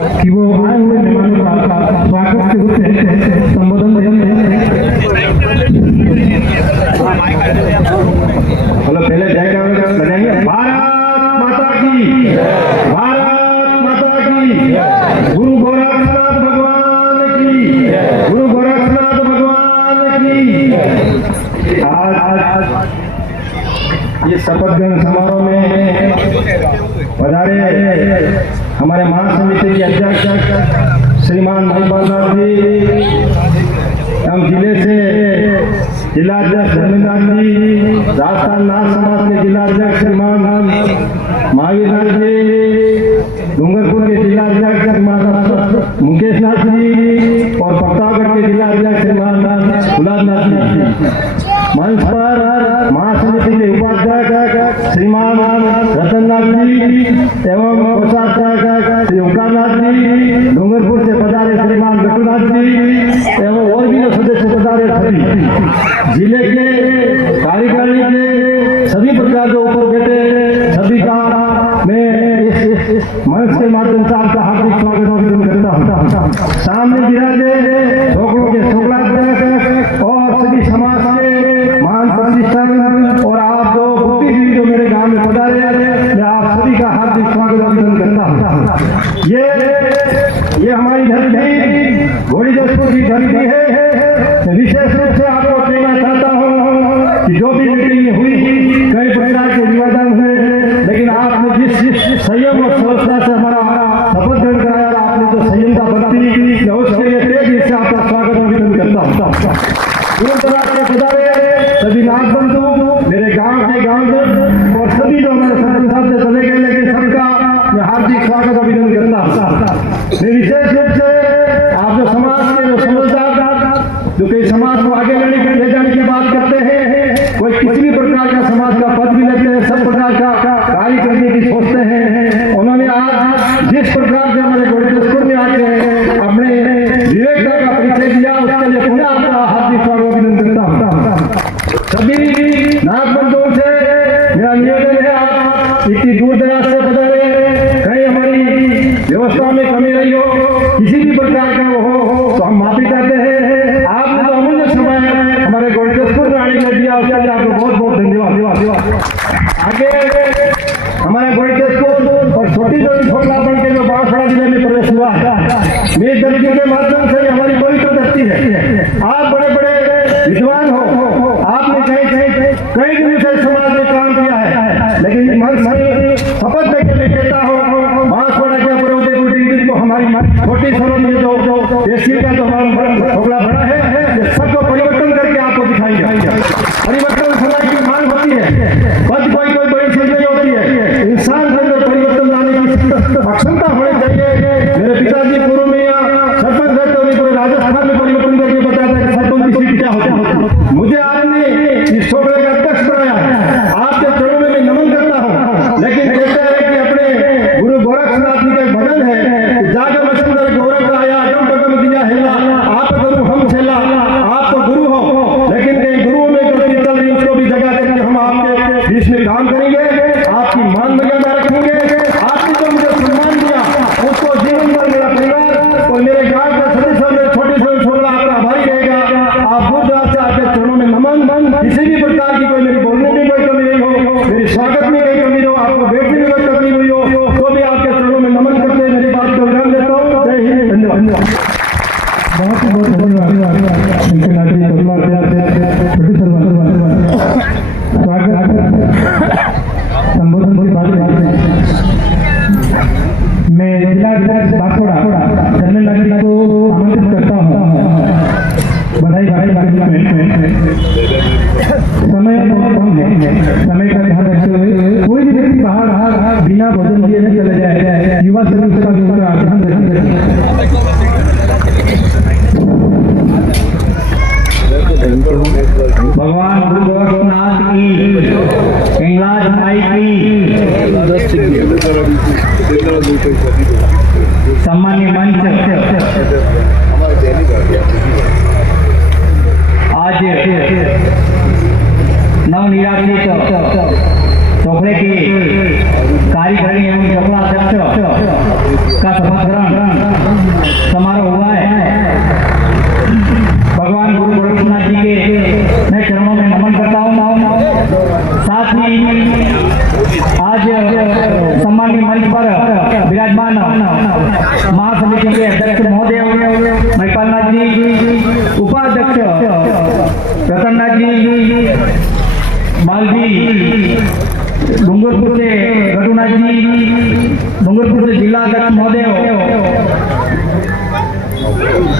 कि वो आए हुए मेहमानों का स्वागत के रूप में संबोधन करेंगे। चलो पहले जय बजाएंगे। भारत माता की, भारत माता की, गुरु गोरखनाथ भगवान की, गुरु गोरखनाथ भगवान की। आज ये शपथ ग्रहण समारोह में पधारे हमारे महासमिति के अध्यक्ष श्रीमान महिपालनाथ जी, हम जिले से जिलाध्यक्ष धर्मेंद्र जी, राजस्थान नाथ समाज के जिलाध्यक्ष श्रीमान महावीरनाथ जी, डूंगरपुर के जिलाध्यक्ष श्रीमान मुकेश नाथ जी और प्रतापगढ़ के जिलाध्यक्ष श्रीमान गुलाबनाथ जी। मंच पर महासमिति के उपाध्यक्ष श्रीमान रतननाथ जी एवं कोषाध्यक्ष श्री ओंकारनाथ जी, डूंगरपुर से पधारे श्रीमान गटुनाथ जी एवं और भी जो सदस्य पधारे सभी जिले के कार्यकारिणी के सभी प्रकार के ऊपर बैठे सभी का मैं इस मंच के माध्यम से आपका हार्दिक स्वागत करता हूँ। सामने विराजे छोकरों के शुक्लाध्यक्ष और सभी समाज के महान प्रतिष्ठान और आप जो बुद्धिजीवी जो मेरे गांव में पधारे मैं आप सभी का हार्दिक स्वागत करता हूँ। ये हमारी धरती घोड़ी जसपुर की धरती है। विशेष रूप से आपको कहना चाहता हूँ कि जो भी मीटिंग हुई कई प्रकार के निवेदन हुए, लेकिन आपने जिस संयम और सरलता से हमारा शपथ ग्रहण कराया, आपने जो संयम का भक्ति की उसके लिए तेजी से आपका स्वागत करता हूँ। दूर दराज के पधारे सभी नाथ बंधु, मेरे गांव के गांवजन और सभी जो हमारे सरपंच साहब से चले गए, लेकिन सबका मैं हार्दिक स्वागत अभिनंदन करता हूँ। मैं विशेष रूप से आप जो समाज के जो समझदार जो कई समाज को आगे ले जाने की बात करते हैं, कोई किसी भी प्रकार का समाज का पद भी लेते हैं, सब प्रकार का कार्य करने की सोचते हैं। उन्होंने आज जिस प्रकार से हमारे गोरखपुर में आके अपने विवेकता का परिचय दिया, उसके लिए पुनः आपका हार्दिक स्वागत अभिनंदन करता हूँ। सभी नाथ बंधुओं से मेरा निवेदन है, आप इतनी दूर दराज से पधारे, कहीं हमारी व्यवस्था में कमी रही हो, किसी भी प्रकार का वो हो तो हम माफी चाहते हैं। आपने जो अमूल्य समय हमारे गोरखपुर में आने के लिए दिया, उसके लिए आपको बहुत बहुत धन्यवाद। आगे हमारे गोरखपुर और छोटी छोटी छोटलापन के जो बांसवाड़ा जिले में प्रवेश हुआ है, मेरी धरती के माध्यम से हमारी पवित्र धरती है। आप बड़े बड़े विद्वान हो, आपने कहीं भी विषय समाज में काम किया है, लेकिन शपथ देकर मैं कहता हूँ बांसवाड़ा के पूरे उदयपुर डिवीजन को हमारी छोटी सरोनी जो देशी का जो हमारा ठोकला बड़ा है, सबको परिवर्तन करके आपको दिखाएंगे। परिवर्तन समाज की मांग होती है, पद कोई बड़ी चीज नहीं होती है, इंसान के अंदर परिवर्तन लाने की क्षमता होनी चाहिए। मेरे पिताजी पूर्व में सरपंच रहते हुए पूरे राजस्थान में परिवर्तन करके बताया था कि सरपंच की सीट क्या होती है। मुझे आपने इस ठोकले का अध्यक्ष बनाया, आपके चरणों में मैं नमन करता हूँ। लेकिन कहते हैं कि अपने गुरु गोरखनाथ जी का भजन है, जागर मस्कुंदर गोरख आया जम बगम दिया हेला, आप गुरु हम छेला, आप तो गुरु हो, लेकिन गुरुओं में गलती चल रही, उसको भी जगह देकर हम आपके बीच में काम करेंगे, आपकी मान मर्यादा रखेंगे। आपने जो मुझे सम्मान दिया उसको जीवन भर मेरा परिवार और मेरे गांव का सदस्य मेरे छोटे से छोटा आपका आभारी रहेगा। आप दूर दराज से आपके चरणों में नमन। किसी भी प्रकार की कोई मेरी बोलने में कोई कमी नहीं हो, मेरी स्वागत में कोई कमी हो, आपको बैठने में कोई तकलीफ हुई हो, तो भी आपके चरणों में नमन करते मेरी बात को ध्यान देता हूँ। जय हिंद, धन्यवाद। बहुत बहुत धन्यवाद। स्वागत संबोधन की बात मैं जिलाध्यक्ष बांसवाड़ा धर्मेंद्र जी को आमंत्रित करता हूँ। बधाई। समय बहुत कम है, समय का ध्यान रखते हुए कोई भी व्यक्ति बाहर बिना भोजन किए नहीं चले जाए। युवा सदस्य का ध्यान रखें। भगवान गुरु गोरखनाथ की, हिंगलाज माई की, सम्मान्य मंच, आज नवनिर्वाचित चौकड़े के कार्यकारिणी एवं चौकड़ा अध्यक्ष का शपथ ग्रहण महासमिति के अध्यक्ष महोदय महिपाल नाथ जी, उपाध्यक्ष रतन नाथ जी, मालवी डूंगरपुर से घटूनाथ जी, डूंगरपुर से जिला अध्यक्ष महोदय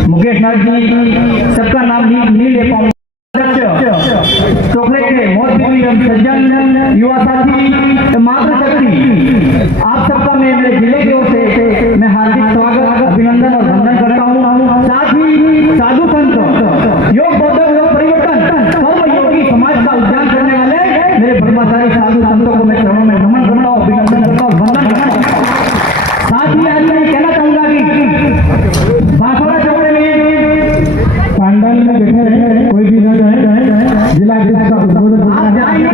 मुकेश नाथ जी, सबका नाम नहीं ले पाऊंगा। टोकरे के मोहब्बी सज्जन, युवा साथी, मातृशक्ति, आप सबका मैं मेरे जिले की ओर से मैं हार्दिक स्वागत, अभिनंदन और वंदन करता हूँ। साथ ही साधु संत, योग बौद्ध योग परिवर्तन, सर्व योगी समाज का उद्यान करने वाले मेरे ब्रह्मचारी साधु संतों को मैं चरणों में नमन करता हूँ, अभिनंदन करता हूँ, वंदन करता हूँ। साथ ही आज मैं कहना चाहूंगा कि बांसवाड़ा चौक में पांडाल में बैठे हैं, कोई भी न जाए, जिला अध्यक्ष का उद्बोधन आप जाएंगे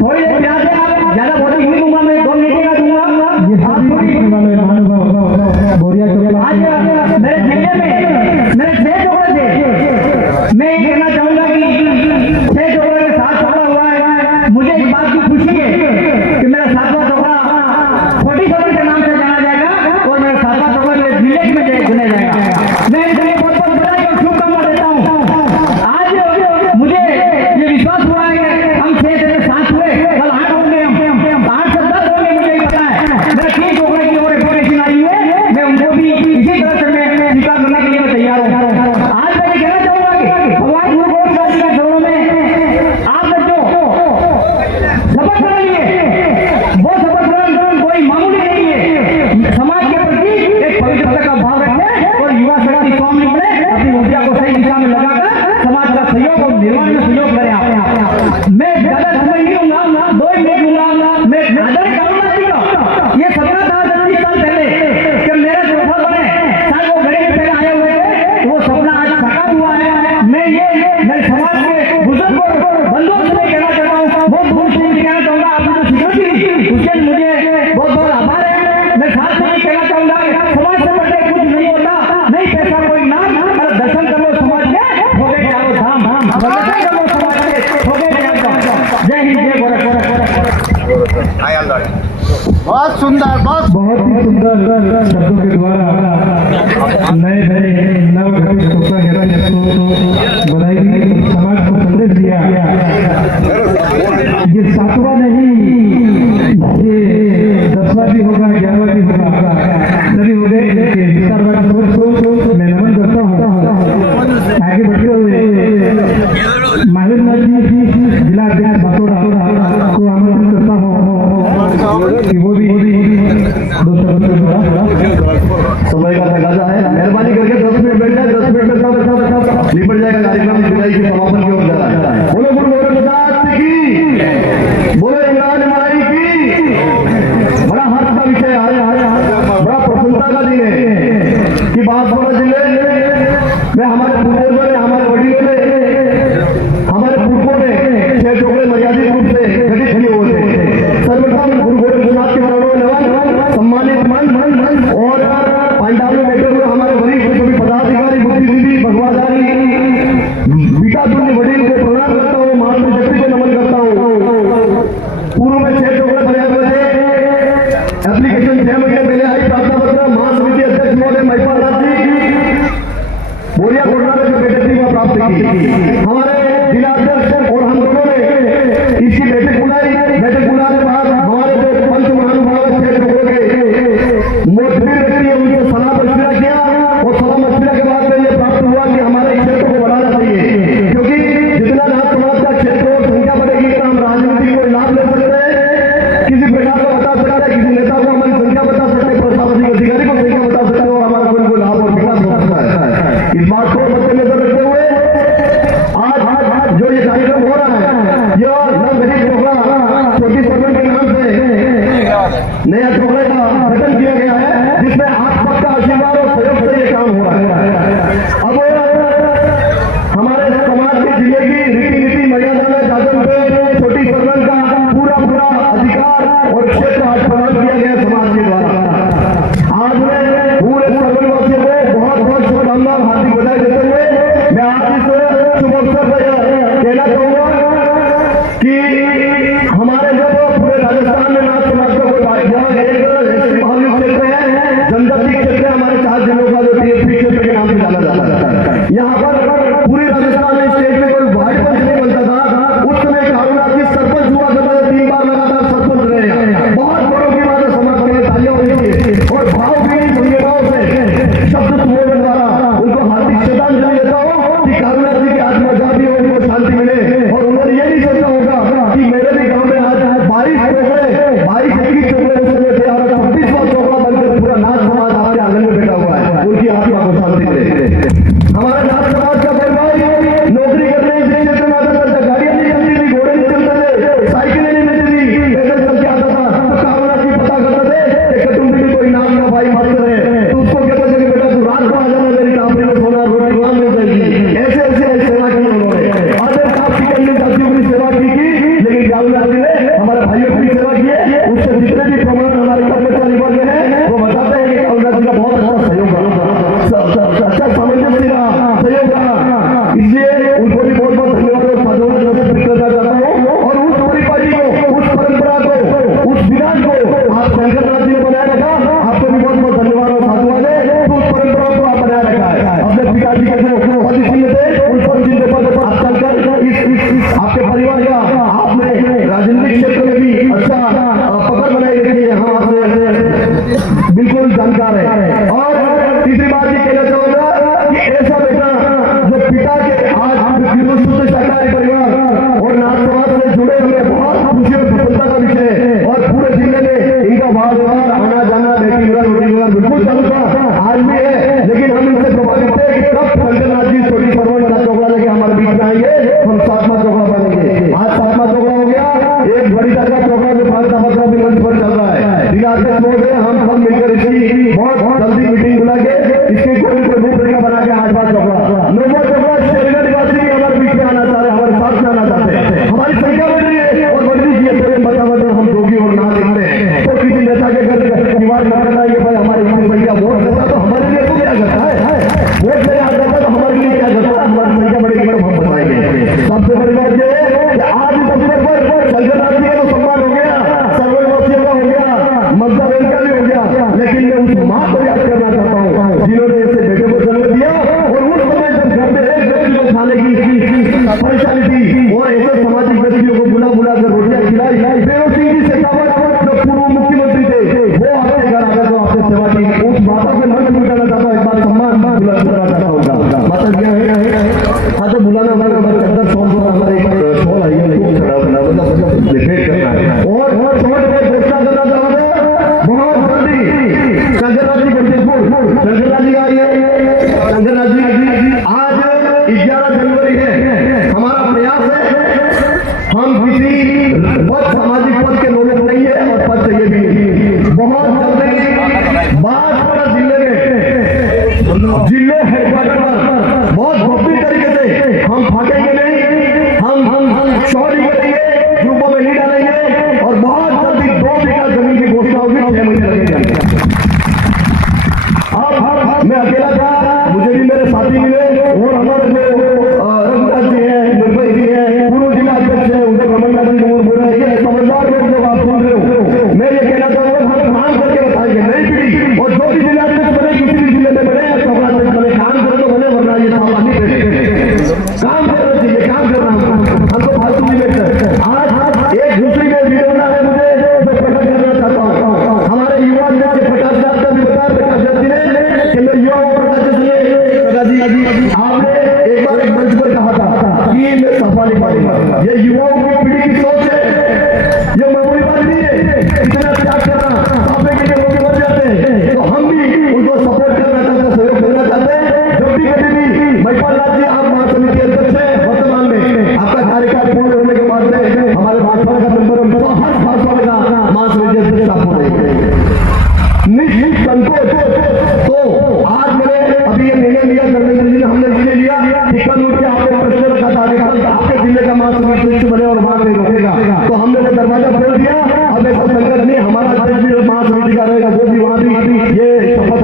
थोड़ी देर प्यार से, आप ज्यादा बोलिंग नहीं दूंगा, मैं 2 मिनट का दूंगा। ये सभी महानुभाव बोरिया आज मेरे जिले में मेरे 6 टुकड़े थे। मैं ये कहना चाहूंगा कि 6 टुकड़े में 7 टुकड़ा हुआ है। मुझे इस बात की खुशी है कि मेरा 7वां टुकड़ा 47 के नाम से जाना जाएगा और मेरा 7वां टुकड़ा मेरे जिले में चुना जाएगा। मैं इनके लिए बहुत बहुत बधाई और शुभकामना देता हूँ। आज मुझे ये विश्वास हुआ है कि हम 6 से 7 हुए, कल 8 होंगे, हम 8 से 10 होंगे, मुझे ही पता है। मेरा 3 टुकड़े की और एप्लीकेशन आई है, मैं उनको भी इसी तरह से मैं स्वीकार करने के लिए मैं तैयार हूँ। आज मैं ये कहना चाहूंगा कि भगवान गुरु गोविंद सिंह जी के चरणों में आपने जो शपथ ग्रहण लिए, वो शपथ ग्रहण कोई मामूली नहीं है। समाज के प्रति एक पवित्रता का भाव रखें और युवा शक्ति स्वामी बने, अपनी ऊर्जा को सही दिशा में लगाकर समाज का सहयोग और निर्माण में सहयोग करें। आप मैं ज्यादा समय नहीं लूंगा, 2 मिनट लूंगा। मैं आदरणीय कमलनाथ जी का ये सपना था 30 साल पहले कि मेरे चौथा बने साल वो घड़ी में पहले आए हुए थे, वो सपना आज साकार हुआ है। मैं ये मेरे समाज के बुजुर्ग और बंधुओं से मैं कहना चाहता हूँ, बहुत दूर से कहना चाहूंगा, आपने जो सिक्योरिटी दी उसके लिए मुझे बहुत बहुत आभार है। मैं साथ में ये कहना चाहूंगा समाज से बढ़कर कुछ नहीं होता, नहीं पैसा कोई नाम, और दर्शन कर लो समाज के हो गए चारों धाम, दर्शन कर लो समाज के हो गए चारों धाम। जय हिंद, जय गोरखपुर। बहुत सुंदर, बहुत बहुत ही सुंदर शब्दों के द्वारा नए नवगठित कोसा को बधाई दी, समाज को संदेश दिया। ये 7वां नहीं, ये 10वां भी होगा, 11वां भी होगा, सभी हो गए। विस्तारवादी सोच को मैं नमन करता हूँ। आगे बढ़ते हुए माहिर नाथ जी, जिला अध्यक्ष बांसवाड़ा को आमंत्रित करता हूँ कि वो भी 2 शब्द समय का तकाजा है। मेहरबानी करके 10 मिनट बैठ जाए, 10 मिनट में सब निपट जाएगा कार्यक्रम, विदाई के समापन की ओर जा रहा है। बोलो गुरु गोविंद सिंह की, बोलो इमरान माई की। बड़ा हर्ष का विषय है, बड़ा प्रसन्नता का दिन है कि बांसवाड़ा जिले में हमारे पूर्वजों ने, हमारे वडीलों ने, हमारे पुरखों ने 6 टुकड़े मर्यादित रूप से गठित किए हुए थे। सर्वप्रथम गुरु गोविंद सिंह के चरणों में सम्मानित मन और पांडाल में बैठे हुए हमारे वरिष्ठ सभी पदाधिकारी, बुद्धिजीवी, भगवाधारी, विकास वडील है। और तीसरी बात ये कहना चाहूंगा कि ऐसा बेटा जो पिता के आज बिल्कुल शुद्ध शाकाहारी परिवार और नाथ समाज से जुड़े हुए बहुत खुशी और प्रसन्नता का विषय है। और पूरे जिले में इनका बार बार आना जाना बेटी मेरा रोटी मेरा बिल्कुल चालू था, आज भी है। लेकिन हम इनसे प्रभावित थे कि कब शंकरनाथ जी छोटी सर्वण चौकड़ा लेके हमारे बीच में आएंगे, हम 7वां चौकड़ा बनेंगे। आज 7वां चौकड़ा हो गया, एक बड़ी तरह का चौकड़ा जो भारत का भी मंच पर चल रहा है। जिलाध्यक्ष महोदय हम सब मिलकर इसकी बहुत जल्दी मीटिंग बुला के इसकी कोई रूपरेखा बना के 8वां चौकड़ा 9वां चौकड़ा शेरगढ़ निवासी हमारे बीच में आना चाह रहे, हमारे साथ में आना चाहते हैं। हमारी संख्या बढ़ रही है और बढ़ रही है। हम जोगी और ना देखते हैं तो किसी नेता के घर निवास न करना ये भाई हमारी संख्या वोट देता तो हमारे लिए तो क्या करता है, वोट देने आता है तो हमारे लिए क्या करता है, हमारी संख्या बढ़ेगी तो हम बताएंगे। सबसे बड़ी बात ये है कि आज इस अवसर पर शंकरनाथ जी का तो सम्मान हो गया, सर्वोच्च का हो गया, ममता बहन का भी हो गया, लेकिन मैं उस मां को याद करना चाहता हूँ जिन्होंने ऐसे बेटे को जन्म दिया और उस समय जब घर में एक व्यक्ति को खाने की परेशानी थी और ऐसे सामाजिक व्यक्तियों को बुला बुला कर रोटियां खिलाई। बेरो सिंह जी शेखावत जो पूर्व मुख्यमंत्री थे वो आपके घर आकर जो आपने सेवा की, उस माता को मन मिटाना चाहता हूँ, एक बार सम्मान बुला चाहता हूँ। माता क्या है हाँ तो बुलाना अंदर हमारे शॉल आई है लेकिन रिपीट करना है और शॉर्ट में घोषणा करना चाहूंगा बहुत जल्दी शंकरनाथ जी शंकरनाथ जी आई है। शंकरनाथ जी आज 11 जनवरी है, हमारा प्रयास है हम किसी पद सामाजिक पद के लोग नहीं है और पद चाहिए भी नहीं। बहुत जल्दी बांसवाड़ा जिले हेडक्वार्टर पर बहुत गंभीर तरीके से हम फाटेंगे नहीं, हम शौरी करेंगे, ग्रुपों में नहीं डालेंगे और बहुत जल्दी 2 बीघा जमीन की घोषणा होगी, 6 महीने लगेंगे। अब मैं अकेला था, मुझे भी मेरे साथी मिले और हमारे जो रघुनाथ जी है, निर्भय जी है, पूर्व जिला अध्यक्ष है, उनके रमननाथ जी बोल रहे हैं, समझदार लोग जब आप सुन रहे हो, मैं ये कहना चाहूंगा हम काम करके बताएंगे नई पीढ़ी और जो भी जिला अध्यक्ष बने किसी भी जिले में बने चौकड़ा बने काम करे तो बने, वरना ये काम करना चाहिए, काम करना हमको फालतू नहीं लगता। आज एक दूसरी में वीडियो बना है मुझे जो प्रकट करना चाहता हूँ। हमारे युवा नेता प्रकाश राज का भी बताया प्रकाश जी ने कि मैं युवाओं पर प्रकाश जी आपने एक बार एक मंच पर कहा था कि मैं सफा नहीं पाऊंगा। ये युवाओं की पीढ़ी की सोच है, ये मामूली बात नहीं है। इतना त्याग करना साफे के लिए लोग मर जाते हैं तो हम भी उनको सपोर्ट करना चाहते हैं, सहयोग करना चाहते हैं। जब भी कभी भी महिपाल नाथ जी आप महासमिति अध्यक्ष है वर्तमान में, आपका कार्यकाल पूर्ण होने के बाद में हमारे भाजपा का नंबर हर भाजपा का महासमिति अध्यक्ष आप हो रहे निसंकोच। तो आज मैंने अभी ये निर्णय लिया, धर्मेंद्र जी ने हमने निर्णय लिया कि कल उठ के आपने प्रश्न रखा था कि आपके जिले का महासमिति अध्यक्ष बने और वहां नहीं रोकेगा, तो हमने वो दरवाजा खोल दिया। अब ऐसा संकट नहीं, हमारा अध्यक्ष भी महासमिति का रहेगा, वो भी वहां भी ये शपथ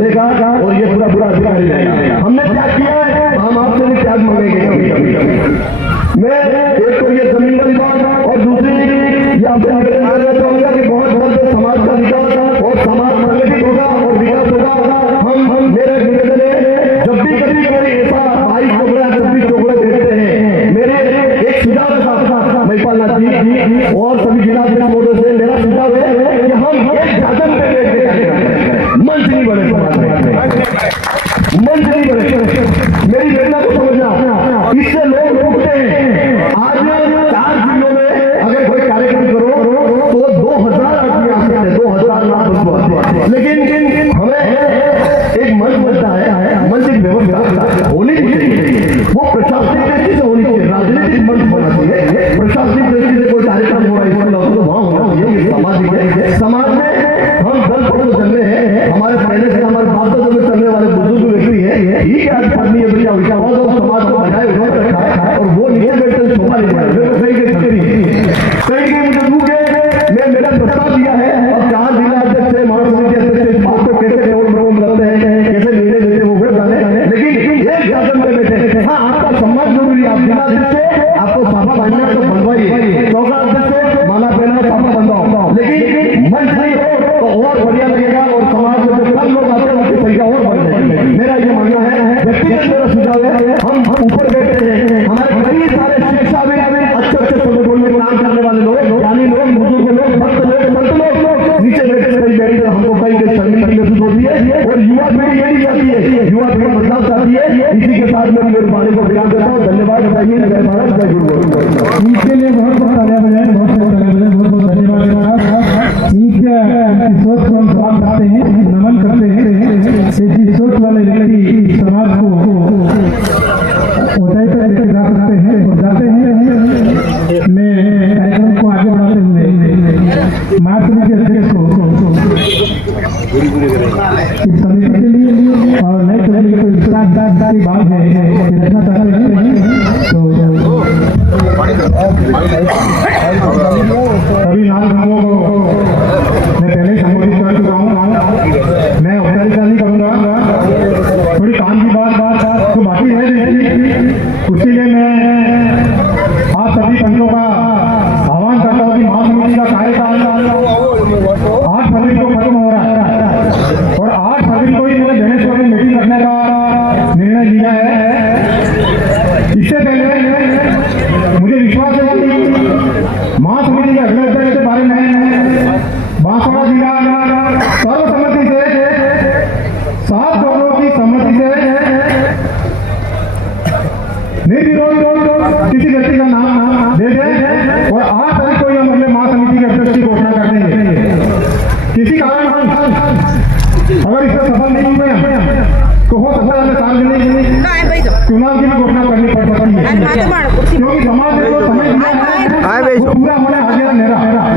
लेगा और ये पूरा अधिकारी रहेगा। हमने त्याग किया है, हम आपसे भी त्याग मांगेंगे। मैं एक तो ये जमीन वाली बात और दूसरी ये आपसे निवेदन करना चाहूंगा कि बहुत जल्द समाज का विकास और समाज संगठित होगा और विकास होगा। हम मेरे निवेदन है जब भी कभी कोई ऐसा 22 चौकड़ा 26 चौकड़े देखते हैं, मेरे एक सुझाव के साथ महिपाल नाथ जी और सभी जिलाध्यक्ष महोदय से मेरा सुझाव है कि हम एक शासन पे मंच नहीं बने, समाज में मंच नहीं बने। मेरी वेदना को समझना, इससे लोग रोकते हैं। आज 4 जिलों में अगर कोई कार्यक्रम करो तो 2000 आदमी आ सकते हैं, 2000 लाख, लेकिन हमें एक मंच बनता है, मंच की व्यवस्था होनी चाहिए, वो प्रशासनिक दृष्टि से होनी चाहिए, राजनीतिक मंच होना चाहिए। प्रशासनिक दृष्टि से कोई कार्यक्रम हो रहा है तो वहां होना चाहिए, सामाजिक है। समाज में हम दल पड़ों चल रहे हैं, हमारे पहले से हमारे बातों में चलने वाले बुजुर्ग व्यक्ति है, ठीक है आदमी है भैया विचार समाज को बचाए हुए रखा है और वो नीचे बैठकर शोभा नहीं पाए कहीं मुझे भूख है। मैं मेरा प्रस्ताव दिया है और 4 जिला अध्यक्ष है, महासमिति अध्यक्ष इस बात को कैसे रखते हैं, कैसे निर्णय लेते हैं वो जाने, लेकिन एक शासन में बैठे। हाँ आपका सम्मान जरूरी है, आप जिला अध्यक्ष है, आपको साफा बांधना तो बनवाइए, चौका अध्यक्ष है माला पहना साफा बंधाओ, लेकिन मंच नहीं हो तो और बढ़िया लगेगा और समाज में जो कम लोग आते हैं उनकी संख्या और बढ़ जाएगी। मेरा ये मानना है, व्यक्तिगत मेरा सुझाव है, हम और युवा पीढ़ी यही चाहती है, युवा पीढ़ी बदलाव चाहती है। इसी के साथ मैं मेरे बारे को बयान देता हूँ। धन्यवाद। बताइए जय भारत, जय गुरु। इनके लिए बहुत बहुत तालियां बजाएं, बहुत बहुत धन्यवाद। इनके सोच को हम सलाम करते हैं, नमन करते हैं। ऐसी सोच वाले व्यक्ति समाज को ऊंचाई पर लेकर जा सकते हैं और जाते हैं। मैं कार्यक्रम को आगे बढ़ाते हुए महासमिति के अध्यक्ष को इस समिति के लिए और नए समिति के विश्वास की बात है रखना चाहते हैं। तो सभी नाम समूहों को मैं पहले ही संबोधित कर चुका हूँ। मैं औपचारिकता नहीं करूँगा। थोड़ी काम की बात तो बाकी है, उसके लिए मैं आप सभी पंचों का आह्वान करता हूँ कि महासमिति का कार्यकाल 8 फरवरी को खत्म हो रहा है और 8 फरवरी को ही मैंने गणेश्वर में मीटिंग रखने का निर्णय लिया है। इससे पहले मुझे विश्वास है कि महासमिति के अगले अध्यक्ष के बारे में बांसवाड़ा जिला सर्वसम्मति से 7 लोगों की सम्मति से निर्विरोध किसी व्यक्ति का नाम दे दें और 8 तारीख को हम अगले महासमिति के अध्यक्ष की घोषणा कर देंगे। किसी कारण अगर इसमें सफल नहीं हुए तो हो सकता है हमें सार्वजनिक चुनाव की भी घोषणा करनी पड़ सकती है, क्योंकि समाज ने जो समय दिया है वो पूरा होने हाजिर मेरा हमने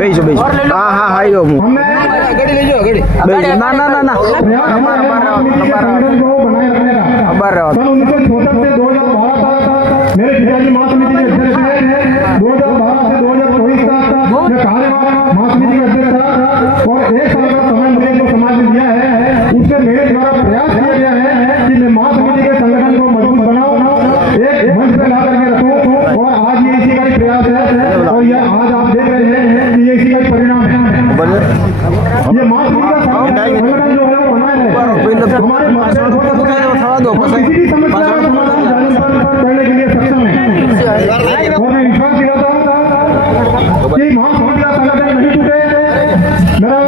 संगठन को बनाए रखने का सन 1964 से 2012 तक मेरे पिताजी महासमिति के अध्यक्ष थे। 2012 से 2024 तक मैं कार्यवाहक महासमिति के अध्यक्ष था और 1 साल का समय मुझे जो समाज ने दिया है उससे मेरे द्वारा प्रयास किया गया है कि मैं महासमिति के संगठन को मजबूत बनाऊं, एक मंच पे ला करके रखूं और आज ये इसी का ही प्रयास है और ये आज आप देख रहे हैं कि ये इसी का ही परिणाम है। ये महासमिति का संगठन जो है वो बनाया है हमारे किसी भी समस्या का समाधान करने के लिए सक्षम है और मैं विश्वास दिलाता हूँ कि महासमिति का संगठन नहीं टूटे। मेरा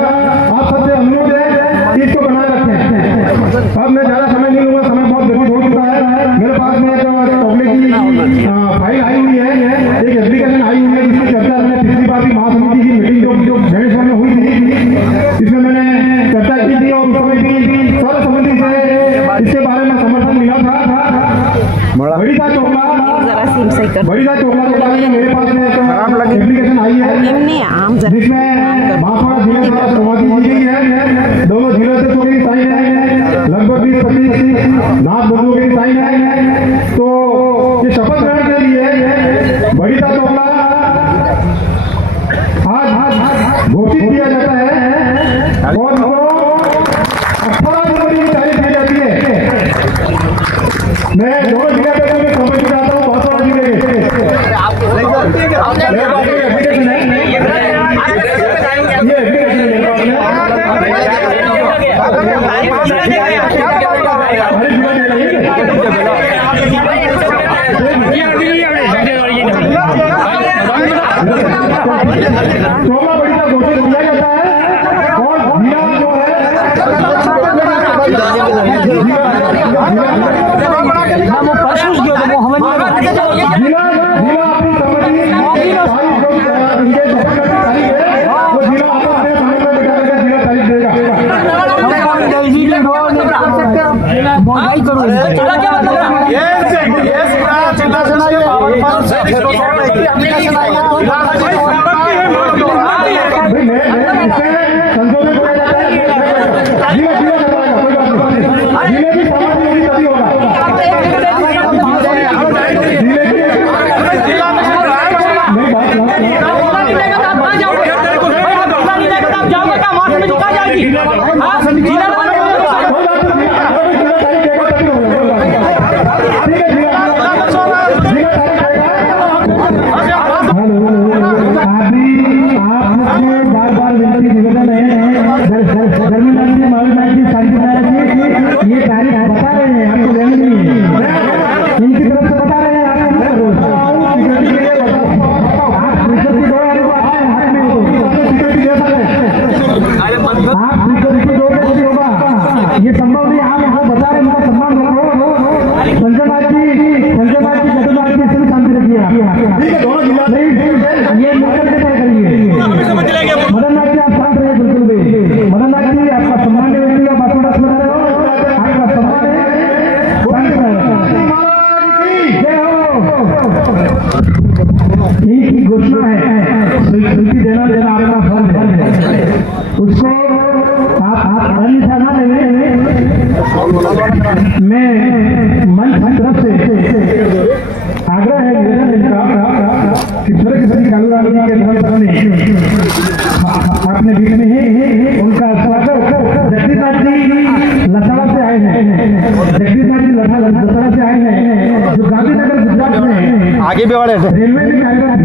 आप सबसे अनुरोध है कि इसको बनाए रखें। अब मैं ज्यादा समय नहीं लूंगा, समय बहुत व्यतीत हो चुका है। मेरे पास में एक पब्लिक की फाइल आई हुई है, एक एप्लीकेशन आई हुई है जिसकी चर्चा मैंने पिछली बार भी महासमिति की मीटिंग जो गणेश्वर में हुई थी इसमें मैंने चर्चा की थी और उस समय भी सर्वसम्मति से इसके बारे में समर्थन मिला था। बड़ीदा चोपड़ा के बारे में मेरे पास में एक एप्लीकेशन आई है जिसमें बांसवाड़ा जिले द्वारा अनुमति दी गई है। दोनों जिलों से थोड़ी साइन है, लगभग 20-25 नाथ बंधुओं की साइन है। तो ये शपथ ग्रहण के लिए बड़ीदा चोपड़ा आज घोषित किया जाता है और उनको 18 जनवरी की तारीख दी जाती है। मैं दोनों जिला में समझ चाहता हूँ बांसवाड़ा जिले के चोपड़ा बड़ीदा घोषित किया जाता है और जिला जो है जिला अपनी ये संभव नहीं। आप यहाँ बता रहे मेरा सम्मान करो। संजय बात की जगन्नाथ की सभी शांति रखिए आप। ठीक है, दोनों जिला नहीं, ये मिलकर के तय करिए। मदन नाथ जी आप शांत रहिए बिल्कुल भी। मदन नाथ जी आपका सम्मान व्यक्ति आप बता रहे हो, आपका सम्मान है, शांत रहो। जय हो। इनकी घोषणा है, स्वीकृति देना आपका फर्ज है, उसको आप अन्यथा ना लेंगे। मैं मंच की तरफ से आग्रह है निवेदन इनका कि स्वर्ग श्री कालूरानी के धर्म ने अपने बीच में ही उनका स्वागत जगदीशनाथ जी लसाड़ा से आए हैं। जगदीशनाथ जी लसाड़ा से आए हैं, जो गांधीनगर गुजरात में आगे भी बढ़े रेलवे में कार्यरत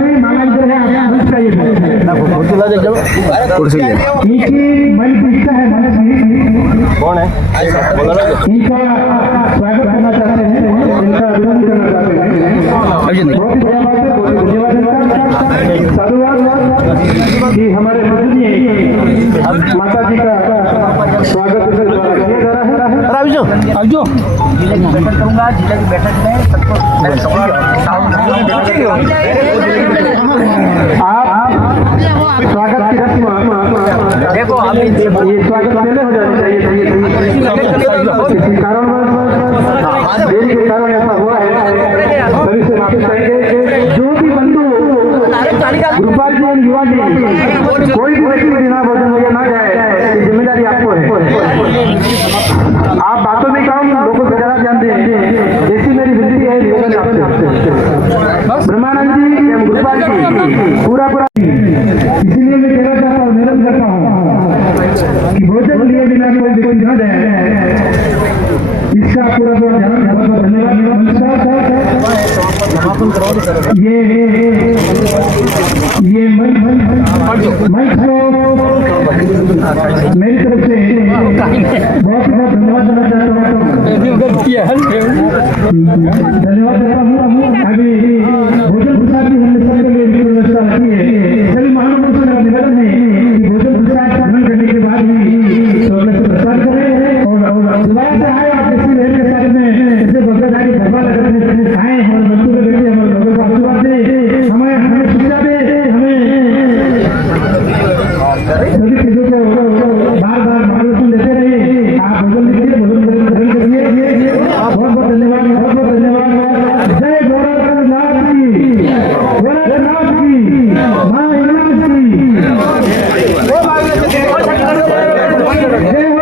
हुई माला जो है आपका मंच चाहिए। इनकी बड़ी इच्छा है मन की, कौन है इनका स्वागत करना चाहते हैं, इनका अभिनंदन करना चाहते हैं। बहुत ही बड़ा बात है, बहुत धन्यवाद इनका। साधुवाद कि हमारे मंत्री माता जी का स्वागत किया जा रहा है। अभी बैठक करूंगा, जिले की बैठक में सबको आप स्वागत की रस्म देखो ये स्वागत पहले हो जाना चाहिए। किसी कारणवश देरी के कारण ऐसा हुआ है, सभी से माफी चाहेंगे। जो भी बंधु गोपाल जी और युवा जी कोई भी व्यक्ति बिना भोजन मुझे ना जाए, ये जिम्मेदारी आपको है। आप बातों में कम, लोगों को ज्यादा ध्यान दें, ऐसी मेरी विनती है निवेदन आपसे। ब्रह्मानंद जी एवं गोपाल जी पूरा इसीलिए मैं कहना चाहता हूँ, निवेदन करता हूँ कि भोजन लिए बिना कोई कोई न जाए, इसका पूरा ध्यान। धन्यवाद। ये मंच को मेरी तरफ से बहुत धन्यवाद देना चाहता हूँ। धन्यवाद देता हूँ। अभी भोजन प्रसाद की हमने सबके लिए व्यवस्था रखी है। सभी महानुभावों से निवेदन है कि भोजन प्रसाद ग्रहण करने के बाद ही अगले से प्रसाद करें और सुबह से आए आप इसी रेल के साथ में ऐसे भगवत आगे भगवान आए हमारे बच्चों के बेटे हमारे लोगों को आशीर्वाद दे, हमें शिक्षा दे, हमें सभी चीजों को बार बार मार्गदर्शन देते रहे। आप भोजन लीजिए, भोजन ग्रहण करिए। बहुत बहुत धन्यवाद, बहुत बहुत धन्यवाद। जय गोरखनाथ की, गोरखनाथ की, माँ हिंगलाज की जय हो।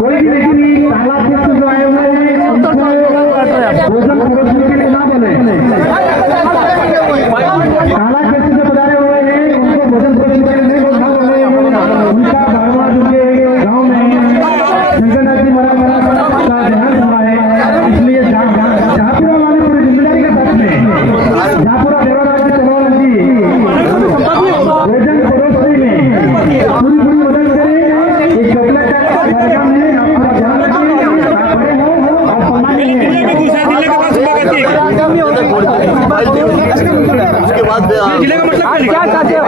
कोई भी लेकिन तालाब के जो आए हुए हैं उनको भोजन परोसने के लिए ना बोले। तालाब के जो पधारे हुए हैं उनको भोजन परोसने के लिए ना बोले। उनका बारवाद उनके गाँव में शंकरनाथ जी महाराज का ध्यान हुआ है, इसलिए जहाँपुरा वाली पूरी जिम्मेदारी के साथ में जहाँपुरा देवाराज जी चौहान जी भोजन परोसने में पूरी मदद करें। एक चॉकलेट का कार्यक्रम है, आपका ध्यान रखिए, आप बड़े हो और सम्मान है। उसके बाद क्या चाहते हो?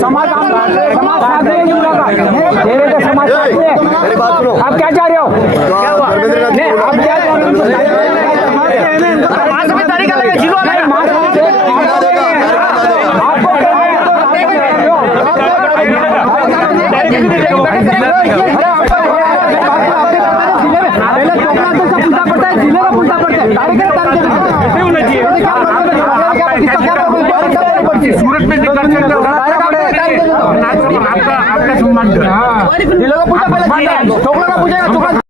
समाज आप क्या चाह रहे हो? आप क्या सूरत में आपका सम्मान